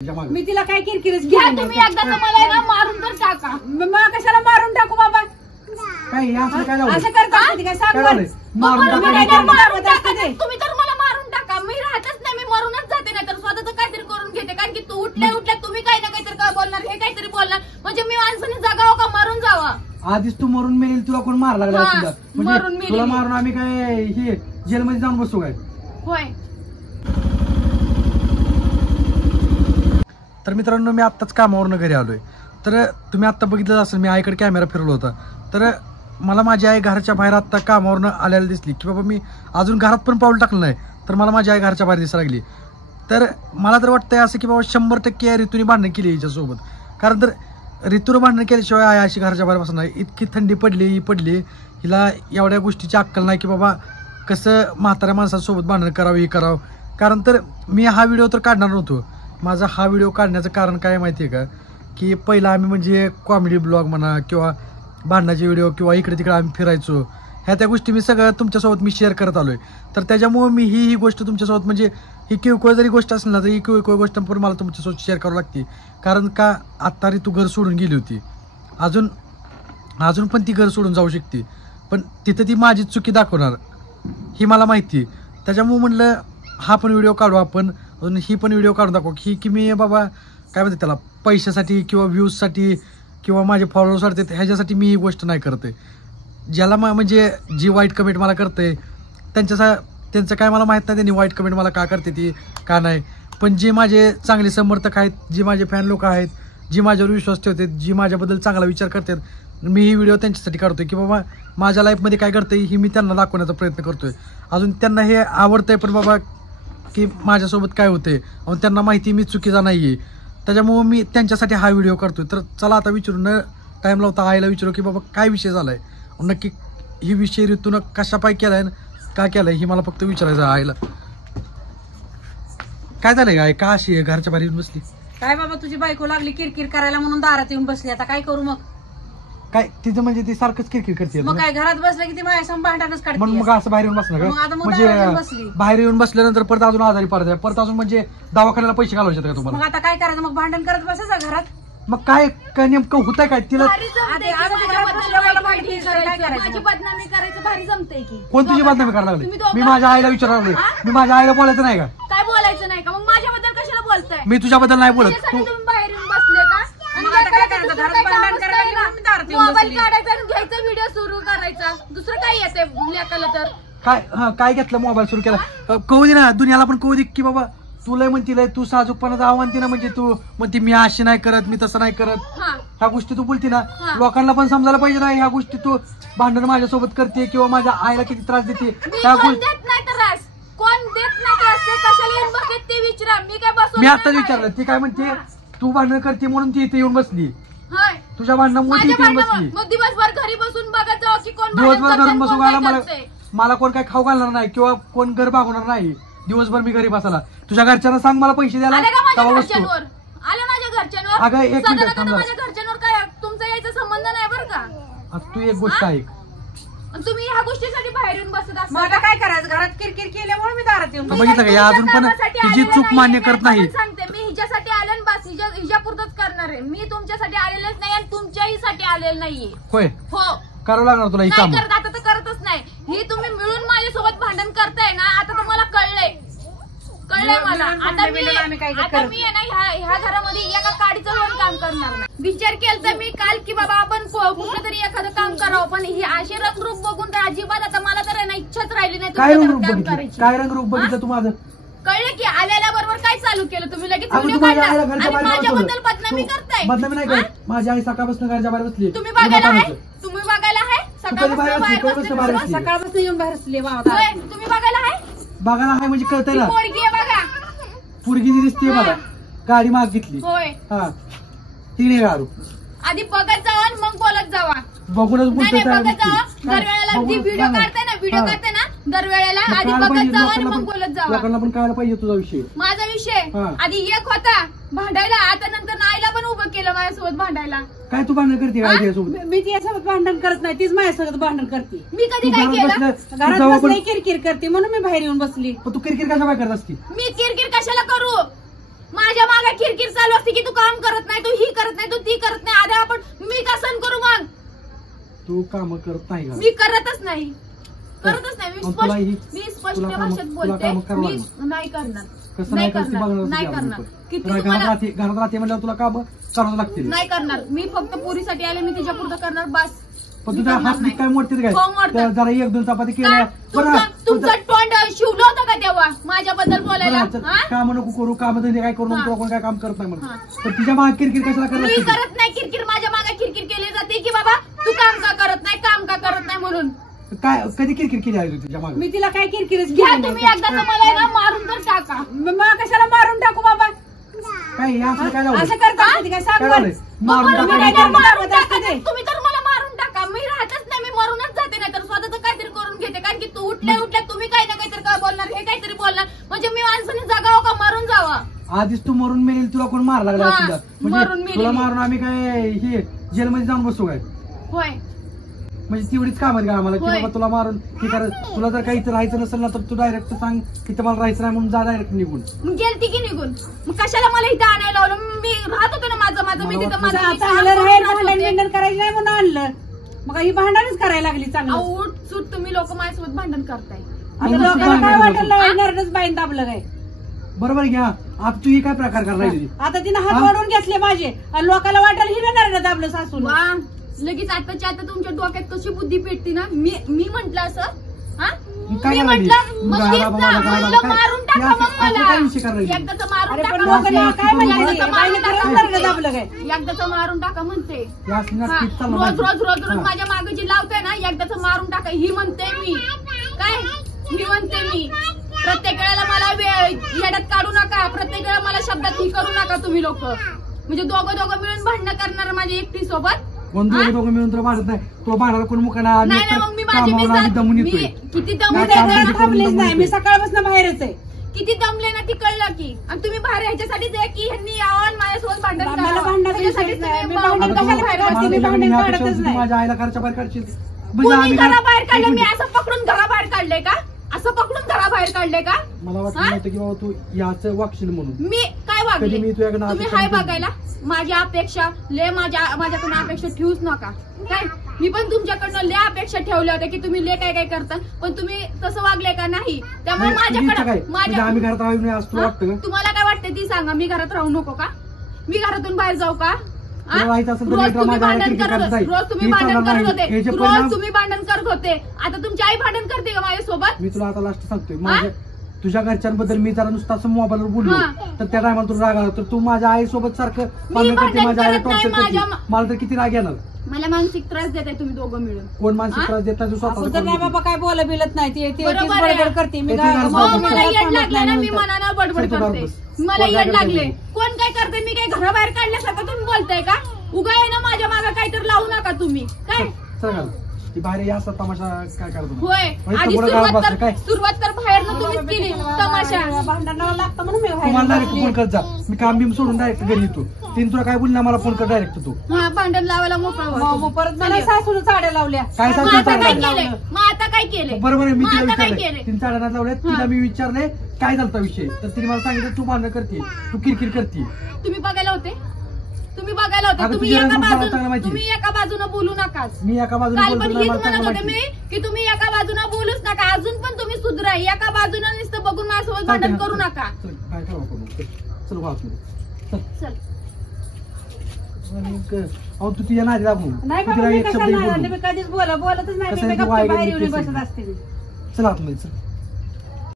मी तिला काय किरकिरच घ्या तुम्ही एकदा मला ना मारून तर टाका. मग कशाला मारून टाकू बाबा? काय असं काय झालं? असं करता काय सांग बरं. तुम्ही तर मला मारून टाका. मी राहतच नाही, मी मरूनच जाते. नाही तर स्वतःच काहीतरी करून घेते. कारण की तू उठल्या तुम्ही काही ना काहीतरी काय बोलणार, हे काहीतरी बोलणार. म्हणजे मी माणसाने जगावं का मरून जावं? आधीच तू मरून मेली, तुला कोण मार लागला? म्हणजे तुला मारून आम्ही काय हे जेलमध्ये जाऊन बसतो काय? होय. तर मित्रांनो, मी आत्ताच कामावरून घरी आलोय. तर तुम्ही आत्ता बघितलं असेल, मी आईकडे कॅमेरा फिरवला होता. तर मला माझी आई घराच्या बाहेर आत्ता कामावरून आल्याला दिसली की बाबा मी अजून घरात पण पाऊल टाकलं नाही, तर मला माझी आई घराच्या बाहेर दिसायला लागली. तर मला तर वाटतंय असं की बाबा 100% ऋतूने भांडण केली हिच्यासोबत. कारण तर ऋतूने भांडण केल्याशिवाय आई अशी घराच्या बाहेर बसणार नाही. इतकी थंडी पडली हिला एवढ्या गोष्टीची अक्कल नाही की बाबा कसं म्हाताऱ्या माणसासोबत भांडण करावं, हे करावं. कारण तर मी हा व्हिडिओ तर काढणार नव्हतो. माझा हा व्हिडिओ काढण्याचं कारण काय माहिती आहे का, की पहिला आम्ही म्हणजे कॉमेडी ब्लॉग म्हणा किंवा भांडणाचे व्हिडिओ किंवा इकडे तिकडे आम्ही फिरायचो, त्या गोष्टी मी सगळं तुमच्यासोबत मी शेअर करत आलोय. तर त्याच्यामुळे मी ही गोष्ट तुमच्यासोबत म्हणजे ही किरकोळ जरी गोष्ट असेल ना, तर ही किरकोळ गोष्ट पण मला तुमच्यासोबत शेअर करावं लागते. कारण का आत्ता ऋतू घर सोडून गेली होती, अजून पण ती घर सोडून जाऊ शकते, पण तिथं ती माझी चुकी दाखवणार ही मला माहिती. त्याच्यामुळे म्हणलं हा पण व्हिडिओ काढू आपण, अजून ही पण व्हिडिओ काढून दाखव की मी बाबा काय म्हणते त्याला, पैशासाठी किंवा व्ह्यूजसाठी किंवा माझे फॉलोअर्ससाठी ह्याच्यासाठी मी ही गोष्ट नाही करते. ज्याला म्हणजे जी वाईट कमेंट मला करते त्यांचं काय मला माहीत नाही, त्यांनी वाईट कमेंट मला का करते ती का नाही. पण जे माझे चांगले समर्थक आहेत, जे माझे फॅन लोक आहेत, जी माझ्यावर विश्वास ठेवतात, जी माझ्याबद्दल चांगला विचार करतात, मी ही व्हिडिओ त्यांच्यासाठी काढतोय की बाबा माझ्या लाईफमध्ये काय करतंय ही मी त्यांना दाखवण्याचा प्रयत्न करतोय. अजून त्यांना हे आवडतंय पण बाबा की माझ्यासोबत काय होतंय, त्यांना माहिती मी चुकीचा नाही आहे. त्याच्यामुळं मी त्यांच्यासाठी हा व्हिडिओ करतोय. तर चला आता विचारू, न टाईम लावता आईला विचारू की बाबा काय विषय झाला आहे, नक्की ही विषय ऋतूनं कशापाय केलाय का केलाय ही मला फक्त विचारायचं आहे आईला. काय झालंय आई, का अशी घरच्या बाहेर येऊन बसली? काय बाबा तुझी बायको लागली किरकिर करायला म्हणून दारात येऊन बसली. आता काय करू? मग काय तिचं म्हणजे ती सारखंच किरकिर करते. मग काय घरात बसलं की ती माझ्या भांडणच काढते. म्हणून मग असं बाहेर येऊन बसणार मग आता का? मग दारात येऊन बसली. म्हणजे बाहेर येऊन बसल्यानंतर परत अजून आजारी परत अजून म्हणजे दवाखान्याला पैसे घालवायचे का तुम्हाला? मग आता काय करायचं? मग भांडण करत बसायचं घरात? मग काय नेमकं होतंय काय तिला? माझी बदनामी करायचं भारी जमतंय की. कोण तुझी बदनामी करायला लागली? मी माझ्या आईला विचारलं, मी माझ्या आईला बोलायचं नाही का? काय बोलायचं नाही का? मग माझ्याबद्दल कशाला बोलताय? मी तुझ्याबद्दल नाही बोलत. तुम्ही बाहेर येऊन बसले का? मोबाईल काढायचा आणि घ्यायचा, व्हिडिओ सुरू करायचा, दुसरं काय येते लेकाला? तर काय घेतलं, मोबाईल सुरू केला, कळू दे ना दुनियाला पण कळू दे की बाबा तुला म्हणतील तू साजूकपणाचं आव्हान ना, म्हणजे तू म्हणते मी अशी नाही करत, मी तसं नाही करत, ह्या गोष्टी तू बोलती ना, लोकांना पण समजायला पाहिजे ना ह्या गोष्टी तू भांडण माझ्यासोबत करते किंवा माझ्या आईला किती त्रास देते. त्या गोष्टी कोण देत नाही, कशाला येऊन बसले ते विचारा. मी काय बसून मी आताच विचारलं, ती काय म्हणते तू भांडण करते म्हणून ती इथे येऊन बसली, तुझ्या भांडणामुळे ती इथे येऊन बसली. मग दिवसभर घरी बसून बघत जाऊ की कोण दिवसभर घरून बसून घाला, मला कोण काय खाऊ घालणार नाही किंवा कोण घर भागवणार नाही. दिवसभर मी घरी बसायला, तुझ्या घरच्यांना सांग मला पैसे द्यायला. आले माझ्या घरच्यांवर. अगं एक मिनिट, माझ्या घरच्यांवर काय तुमचा यायचा संबंध नाही बरं का? तू एक गोष्ट ऐक, तुम्ही ह्या गोष्टीसाठी बाहेर येऊन बसत असता. मला काय करायचं? घरात किरकिर केल्यामुळे मी दारात येऊन बघितलं का, या अजून पण तिची चूक मान्य करत नाही. सांगते मी हिच्यासाठी आले आणि बस हिच्यापुरतच करणार आहे. मी तुमच्यासाठी आलेलेच नाही आणि तुमच्याही साठी आलेलं नाहीये. होय, हो करावं लागणार तुला ही काम. आता तर करतच नाही. ही तुम्ही मिळून माझ्यासोबत भांडण करताय ना, आता तर मला कळलंय मला. आता मी आहे ना ह्या घरामध्ये एका काडीचं पण काम करणार नाही. विचार केला मी काल की बाबा आपण कुठलं तरी एखादं काम करावं, पण ही अशी रंगरूप बघून तर अजिबात आता मला तर ना इच्छाच राहिली नाही. काय रंगरूप बघितलं? काय रंगरूप बघितलं तू माझं? कळलं की आल्याला बरोबर काय चालू केलं तुम्ही? लगेच व्हिडिओ काढला आणि माझ्याबद्दल बदनामी करताय. बदनामी नाही काय, माझी आई सकाळपासून घरच्या बाहेर बसली. तुम्ही बघायला आहे सकाळपासून येऊन बाहेर बसली. तुम्ही बघायला आहे म्हणजे कळतंय ना, पोरगी आहे बघा, पोरगी जी दिसते बघा, गाडी माग घेतली. होय, हा तिने गारू आधी बघत जावा आणि मग बोलत जावा. बघूनच बोलतोय. बघत जावा दरवेळेला, व्हिडिओ काढते ना दरवेळेला आधी बघत जावा आणि मग बोलत जावा. लोकांना पण कळायला पाहिजे तुझा विषय. माझा विषय आधी एक होता भांडायला, आता नंतर आईला पण उभं केलं माझ्यासोबत भांडायला. काय तू भांडण करते काय तिच्यासोबत? मी तिच्यासोबत भांडण करत नाही, तीच माझ्यासोबत भांडण करते. मी कधी काय केलं? घरात बसली किरकिर करते म्हणून मी बाहेर येऊन बसली. तू किरकिर कशा काय करत असती? मी किरकिर कशाला करू? माझ्या मागे किरकिर चालू असते की तू काम करत नाही, तू ही करत नाही, तू ती करत नाही. आता आपण मी का सण करू मग? तू काम करत नाही का? मी करतच नाही. मी आणि तुला ही- स्पष्ट तुला कामं- भाषेत तुला बोलते. कामं करावं मी लागणार. नाही करणार. कसं नाही नाही करत ती करणार. बघणार नाही तुझी करणार. आपण. किती तुला तुम्हाला घरात राहते म्हणल्यावर तुला काम करावं लागतील. नाही करणार. मी फक्त पुरीसाठी आले, मी तिच्यापुरतं करणार बस. पण मी तुझ्या करणार हात नाही. काय मोडतील हो, काय मोडतात. त्या जरा एक दोन चपाती का? केल्या तुमचं तोंड शिवलं होतं का तेव्हा माझ्याबद्दल बोलायला? हा? काम नको करू काम धंदे काय करू हा. तुला कोण काय काम करत नाही म्हणून हा. पण तिच्या मागे किरकिर कशाला मी करायला करत नाही किरकिर. माझ्या मागे किरकिर केली जाते की बाबा तू काम का करत नाही, काम का करत नाही म्हणून. काय कधी किरकिर केली आहे तू तिच्या मागे? मी तिला काय किरकिरच घ्या केली तुम्ही नाही. एकदा मला आहे ना मारून तर टाका. मग कशाला मारून टाकू बाबा? काय हे असं काय लावलं? असं करतात ते काय सांग काय बरं. लावलंय? मारून मग टाका, मला मारून काय टाका. मारून टाका ते. तुम्ही तर मला मारून टाका. मी राहतच नाही, मी मरूनच जाते. नाही तर स्वतःच काहीतरी करून घेते. कारण की तू उठल्या तुम्ही काही ना काहीतरी काय बोलणार, हे काहीतरी बोलणार. म्हणजे मी माणसाने जगावं का मरून जावं? आधीच तू मरून मेलेल तुला कोण मार लागला हा, तुला मरून म्हणजे मेलेली. तुला मारून आम्ही काय हे जेलमध्ये जाऊन बसतो काय होय. म्हणजे तेवढीच काम आहे का आम्हाला की होय. बाबा तुला मारून हे कर तुला जर काही इथं राहायचं नसेल ना तर तू डायरेक्ट सांग इथं मला राहायचं नाही म्हणून जा डायरेक्ट निघून. मग गेलती की निघून? मग कशाला मला इथं आणायला लावलं? मी राहत होते ना माझं मी तिथं माझं मी काम चांगलं करून राहील राहत भांडण होते. बिंडण करायचं नाही म्हणून आणलं. मग ही भांडणच करायला लागली चांगलं. अहो, उठ सूट तुम्ही लोक माझ्यासोबत भांडण करताय. आता लोकांना काय वाटलं नरडच बाईन दाबलं काय? बरोबर घ्या आता तू ही काय प्रकार करायला आता तिने हात हा? वाढवून घेतले माझे आणि लोकांना वाटेल हिने नरड दाबलं सासून. वा, लगेच आताच्या आता तुमच्या डोक्यात कशी बुद्धी पेटती ना. मी म्हंटल असं हा? काय मी करायला म्हंटल लागली? मग गाळा तेच बाबा, ना, गाळा म्हणलं काय? मारून टाका हे असं- मग असं मला. काय विषय करायला लागली? एकदाच मारून अरे टाका पण मग. लोकांना काय म्हणते एकदाचं मारून बाईने टाका खरंच म्हणते. नरड दाबलं काय? एकदाचं मारून टाका म्हणते. हे असं ना हा, पीठ चाललं रोज पाहिजे. रोज रोज रोज हा. माझ्या मागे जी लावताय ना एकदाच मारून टाका ही म्हणते मी. काय ही म्हणते मी. प्रत्येक वेळेला मला येड्यात काढू नका. प्रत्येक वेळेला मला शब्दात ही करू नका तुम्ही लोक. म्हणजे दोघं मिळून भांडणं करणार माझ्या एकटी सोबत. कोण दोघं मिळून तर भांडत नाही तो भांडायला कोण मुकाना नाही नाही, मग मी माझी मी दमून मी येतोय किती मी दमले काय ना, काम थांबलेच नाही. मी सकाळपासून बाहेरच आहे. किती दमले ना ती कळलं की. आणि तुम्ही बाहेर ह्याच्यासाठीच आहे की ह्यांनी यावं आणि माझ्यासोबत भांडण मला करावं. भांडणाचा त्याच्यासाठीच विषयच नाही. तुम्ही मी भांडण भांडण आता कशाला तू- बाहेर मला काढते? मी तुझ्या भांडण ह्यापेक्षा काढतच तू नाही. माझ्या आईला घरच्या बाहेर काढशील म्हणजे कोणी आम्ही घराबाहेर एक काढलं? मी मिनिट. असं पकडून घराबाहेर काढले का? असं पकडून घराबाहेर काढले का? मला वाटलं हा? नव्हतं की बाबा तू याचं वागशील म्हणून मी काय वागले? कधी मी तुझ्याकडनं तुम्ही अपेक्षा हाय नव्हती. बघायला माझी अपेक्षा लय माझ्याकडून अपेक्षा ठेवूच नका. काय मी पण तुमच्याकडनं लय अपेक्षा ठेवल्या होत्या की तुम्ही लय काय काय करता. पण तुम्ही तसं वागले का नाही? त्यामुळे नाही, तुझी इच्छा काय माझ्याकडे म्हणजे आम्ही घरात राहू नये असं तुला हा? वाटतं का? तुम्हाला काय वाटतं ती सांगा. मी घरात राहू नको का? मी घरातून बाहेर जाऊ का? हा? तुला राहायचं असेल तर रोज लेकरं तुम्ही माझ्या भांडण क्रिकेट करत खेळत होते. जाईल. रोज तुम्ही हे भांडण चालणार करत नाही. होते. हे जे रोज परिणाम- तुम्ही भांडण करत होते. आता तुमची आई भांडण करते का माझ्यासोबत? मी तुला आता लास्ट सांगतोय माझ्या तुझ्या घरच्यांबद्दल मी जरा नुसतं असं मोबाईलवर बोललो हा. तर त्या टायमाला तुला राग आला तर तू माझ्या आईसोबत सारखं भांडण करते भांडण माझ्या आईला करत नाही, टॉर्चर करते माझ्या- मला तर किती राग येणार. मला मानसिक त्रास देताय तुम्ही दोघं मिळून. कोण मानसिक हा? त्रास देत नाही तू आपण तर स्वतः नाही बाबा काय बोला बिलत नाही. ती तीच बरोबर आहे. बडबड करते. मी ते काय- तुझ्या मग घरात मला मला येड थांबत लागलं ना नाही मी नंतर. मनानं बडबड चल तू करते. घरात बस. मला कोण येड काय लागले. करते? कोण काय करते? मी काय घराबाहेर काढल्यासारखं तुम्ही बोलताय का? उगा आहे ना माझ्या मागे काहीतरी लावू नका तुम्ही. काय चल घाल. ती बाहेर या असा तमाशा काय करतो होय इथं आधी पुढं घरात बसलं काय? सुरुवात तर बाहेरनं तुम्हीच केली तमाशा. भांडणाला लागतं म्हणून मी तू मला बाहेर डायरेक्ट फोन करत जा मी काम बिम सोडून डायरेक्ट घरी येतो तीन तुला काय बोलला मला फोन कर डायरेक्ट तू हा भांडण लावायला मोकळा व्हा मग तुम्ही. परत मला सासून साड्या लावल्या. काय मग सांगतो आता काय चालणार? केलंय? मग आता काय केलंय? बरोबर आहे मी मग तिला आता काय विचारलंय केलंय? तीन चार लावले तिला मी विचारले काय झालता विषय तर तिने मला सांगितलं तू भांडण करते तू किरकिर करते तुम्ही बघायला होते? तुम्ही बघायला होते? अगं, तुम्ही तुझ्या एका मला चांगलं बाजून माहिती. तुम्ही एका बाजूनं बोलू नकाच. मी एका बाजूने काल बोलतो पण नाही, हेच मला म्हणत चांगलं होते माहिती. मी की तुम्ही एका बाजूनं बोलूच नका. अजून पण तुम्ही सुधरा. एका बाजूनं नुसतं बघून माझ्यासोबत भांडण करू नका. चल काय करावं करू चल वाहत चल चल आणि अहो तू तिच्या नादी लागू नाही तू बाबा तिला मी एक शब्द कशाला बोलू नाही. मी कधीच बोलतच नाही. कसं मी आहे, तू गप्प बाहेर वाईट येऊन केस बसत आहे. असते मी. चल आतमध्ये चल